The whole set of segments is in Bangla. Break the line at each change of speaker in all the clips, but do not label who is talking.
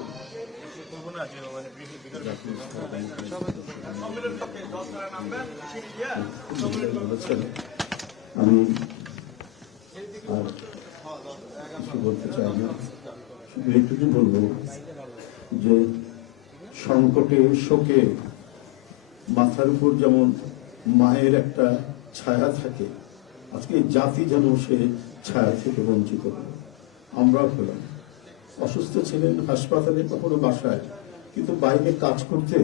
আমি বলতে চাই বলব যে সংকটে শোকে মাথার উপর যেমন মায়ের একটা ছায়া থাকে আজকে জাতি যেন সে ছায়া থেকে বঞ্চিত আমরা হলাম অসুস্থ ছিলেন হাসপাতালে কখনো বাসায় কিন্তু বাইরে কাজ করতে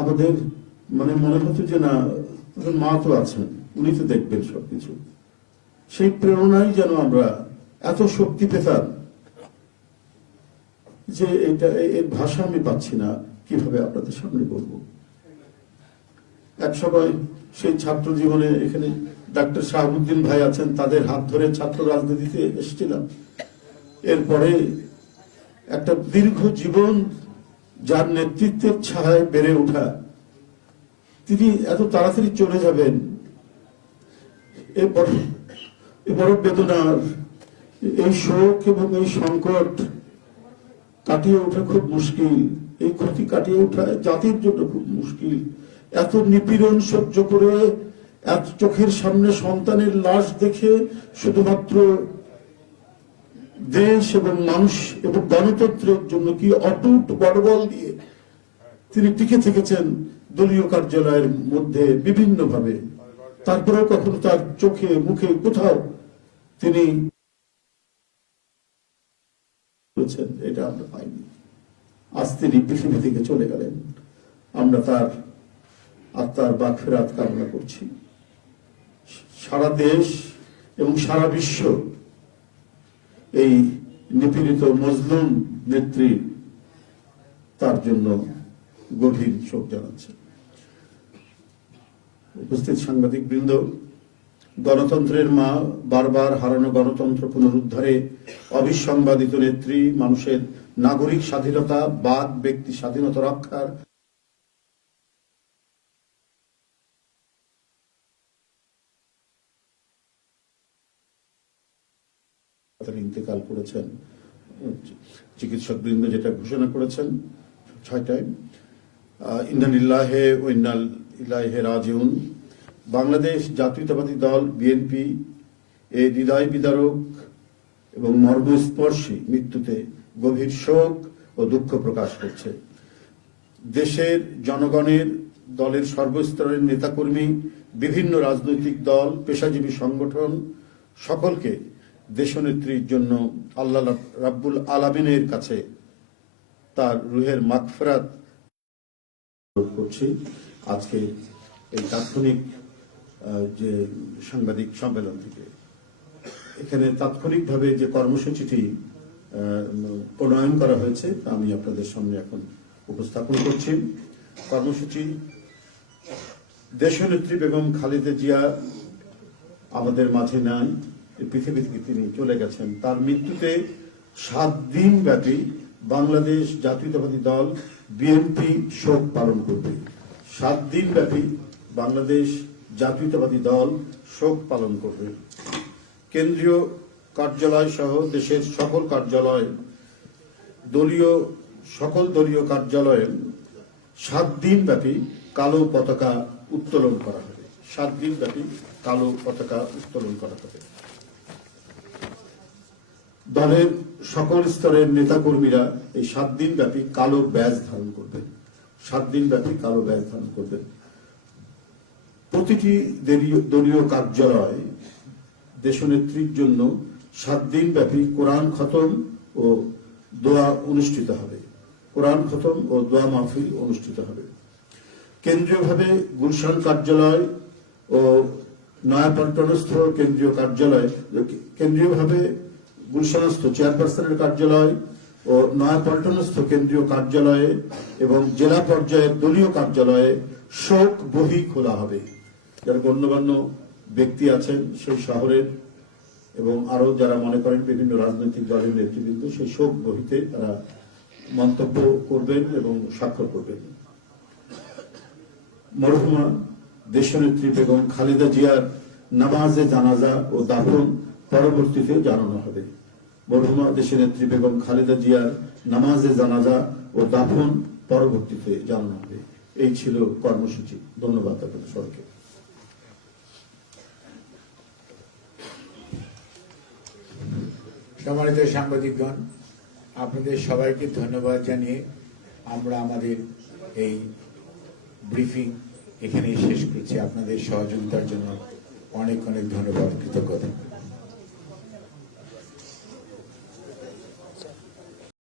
আমাদের মানে মনে হতো যে না মা তো আছেন উনি তো দেখবেন সবকিছু সেই প্রেরণাই যেন আমরা এত শক্তি পেতাম যে এটা এর ভাষা আমি পাচ্ছি না কিভাবে আপনাদের সামনে বলবো এক সময় সেই ছাত্র জীবনে এখানে ডাক্তার শাহাবুদ্দিন ভাই আছেন তাদের হাত ধরে ছাত্র রাজনীতিতে এসেছিলাম এরপরে একটা দীর্ঘ জীবন যার নেতৃত্বের ছায় বেড়ে ওঠা তিনি এত তাড়াতাড়ি চলে যাবেন এরপর বড় বড় বেদনার এই শোক এবং এই সংকট কাটিয়ে ওঠা খুব মুশকিল এই ক্ষতি কাটিয়ে ওঠা জাতির জন্য খুব মুশকিল এত নিপীড়ন সহ্য করে এত চোখের সামনে সন্তানের লাশ দেখে শুধুমাত্র দেশ এবং মানুষ এবং গণতন্ত্রের জন্য কি অটুট বড়বল দিয়ে তিনি টিকে থেকেছেন দলীয় কার্যালয়ের মধ্যে বিভিন্নভাবে তারপরেও কখনো তার চোখে মুখে কোথাও তিনি এটা আমরা পাইনি আজ তিনি পৃথিবী থেকে চলে গেলেন আমরা তার আত্মার বাক ফেরাত কামনা করছি সারা দেশ এবং সারা বিশ্ব এই নিপীড়িত মজলুম নেত্রী তার জন্য গভীর শোক জানাচ্ছে উপস্থিত সাংবাদিক বৃন্দ গণতন্ত্রের মা বারবার হারানো গণতন্ত্র পুনরুদ্ধারে অবিসংবাদিত নেত্রী মানুষের নাগরিক স্বাধীনতা বাদ ব্যক্তি স্বাধীনতা রক্ষার হাসপাতালে ইন্তেকাল করেছেন বৃন্দ যেটা ঘোষণা করেছেন ছয়টায় ইন্দানিল্লাহে ও ইন্দাল ইলাহে রাজিউন বাংলাদেশ জাতীয়তাবাদী দল বিএনপি এ হৃদয় বিদারক এবং মর্মস্পর্শী মৃত্যুতে গভীর শোক ও দুঃখ প্রকাশ করছে দেশের জনগণের দলের সর্বস্তরের নেতাকর্মী বিভিন্ন রাজনৈতিক দল পেশাজীবী সংগঠন সকলকে দেশনেত্রীর জন্য আল্লাহ রাব্বুল আলমিনের কাছে তার রুহের মাগফরাত করছি আজকে এই তাৎক্ষণিক যে সাংবাদিক সম্মেলন থেকে এখানে তাৎক্ষণিকভাবে যে কর্মসূচিটি প্রণয়ন করা হয়েছে তা আমি আপনাদের সামনে এখন উপস্থাপন করছি কর্মসূচি দেশনেত্রী বেগম খালেদা জিয়া আমাদের মাঝে নাই পৃথিবী থেকে তিনি চলে গেছেন তার মৃত্যুতে সাত দিন ব্যাপী বাংলাদেশ জাতীয়তাবাদী দল বিএনপি শোক পালন করবে সাত দিন ব্যাপী বাংলাদেশ জাতীয়তাবাদী দল শোক পালন করবে কেন্দ্রীয় কার্যালয় সহ দেশের সকল কার্যালয় দলীয় সকল দলীয় কার্যালয়ে সাত দিন ব্যাপী কালো পতাকা উত্তোলন করা হবে সাত দিন ব্যাপী কালো পতাকা উত্তোলন করা হবে দলের সকল স্তরের নেতাকর্মীরা এই সাত দিন ব্যাপী কালো ব্যাজ ধারণ করবে সাত দিন ব্যাপী কালো ব্যাজ ধারণ করবে প্রতিটি দলীয় কার্যালয় দেশনেত্রীর জন্য সাত দিন ব্যাপী কোরআন খতম ও দোয়া অনুষ্ঠিত হবে কোরআন খতম ও দোয়া মাহফিল অনুষ্ঠিত হবে কেন্দ্রীয়ভাবে গুলশান কার্যালয় ও নয়াপল্টনস্থ কেন্দ্রীয় কার্যালয় কেন্দ্রীয়ভাবে গুলশানস্থ চেয়ারপারসনের কার্যালয় ও নয়াপল্টনস্থ কেন্দ্রীয় কার্যালয়ে এবং জেলা পর্যায়ের দলীয় কার্যালয়ে শোক বহি খোলা হবে যারা গণ্যমান্য ব্যক্তি আছেন সেই শহরের এবং আরো যারা মনে করেন বিভিন্ন রাজনৈতিক দলের নেতৃবৃন্দ সেই শোক বহিতে তারা মন্তব্য করবেন এবং স্বাক্ষর করবেন মরহুমা দেশনেত্রী বেগম খালেদা জিয়ার নামাজে জানাজা ও দাফন পরবর্তীতে জানানো হবে মরহুমা দেশের নেত্রী বেগম খালেদা জিয়ার নামাজে জানাজা ও দাফন পরবর্তীতে জানানো হবে এই ছিল কর্মসূচি ধন্যবাদ আপনাদের সবাইকে সম্মানিত সাংবাদিকগণ আপনাদের সবাইকে ধন্যবাদ জানিয়ে আমরা আমাদের এই ব্রিফিং এখানেই শেষ করছি আপনাদের সহযোগিতার জন্য অনেক অনেক ধন্যবাদ কৃতজ্ঞতা